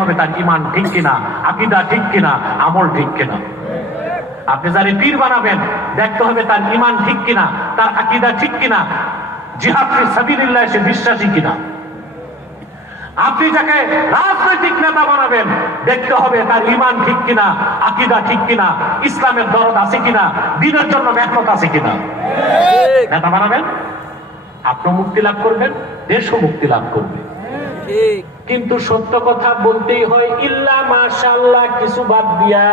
হবে তার ইমান ঠিক কিনা? আকিদা ঠিক কিনা? আমল ঠিক কিনা? আপনি পীর বানাবেন, দেখতে হবে তার ইমান ঠিক কিনা? তার আকিদা ঠিক কিনা? সে বিশ্বাসী কিনা? আপনি যাকে রাজনৈতিক নেতা বানাবেন, দেখতে হবে তার ইমান ঠিক কিনা? আকিদা ঠিক কিনা? ইসলামের দরদ আছে কিনা? দিনের জন্য মেহনত আছে কিনা? নেতা বানাবেন আপনিও মুক্তি লাভ করবেন, দেশও মুক্তি লাভ করবে। ঠিক। কিন্তু সত্য কথা বলতেই হয়, ইল্লা মাশাল্লাহ কিছু বাদ দিয়া।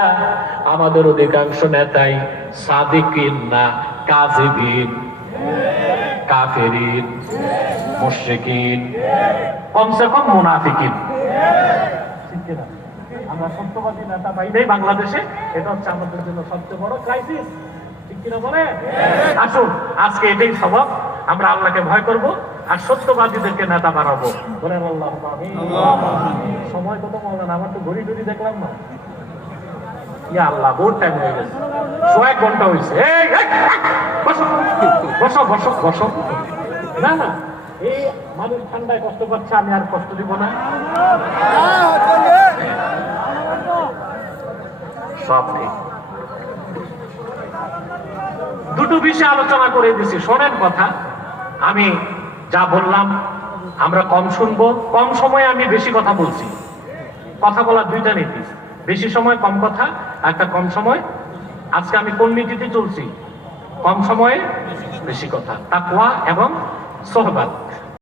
আমাদের অধিকাংশ নেতাই সাদিকিন না কাজিবিন কাফেরিন। মুশরিকিন। কমসে কম মুনাফিকিন। আমরা সত্যবাদী নেতা পাই নাই বাংলাদেশে, এটা হচ্ছে আমাদের জন্য সবচেয়ে বড় ক্রাইসিস ঠিক কিনা বলে আসুন, আজকে এটাই সবক আমরা আল্লাহকে ভয় করব। আর সত্যবাদীদেরকে নেতা বানাবো। বলেন আল্লাহ সময় কত মৌলানা? আমার তো ঘড়ি টড়ি দেখলাম না। ইয়া আল্লাহ বহুত টাইম হয়ে গেছে। ছয় এক ঘণ্টা হয়েছে বসো। বসো বসো না না এই মানুষ ঠান্ডায় কষ্ট পাচ্ছে আমি আর কষ্ট দিব না। সব দুটো বিষয়ে আলোচনা করে দিছি। শোনেন কথা। আমি যা বললাম, আমরা কম শুনব। কম সময়ে আমি বেশি কথা বলছি। কথা বলার দুইটা নীতি। বেশি সময়, কম কথা একটা কম সময়। আজকে আমি কোন নীতিতে চলছি? কম সময়ে, বেশি কথা। তাকুয়া এবং সোহবাত।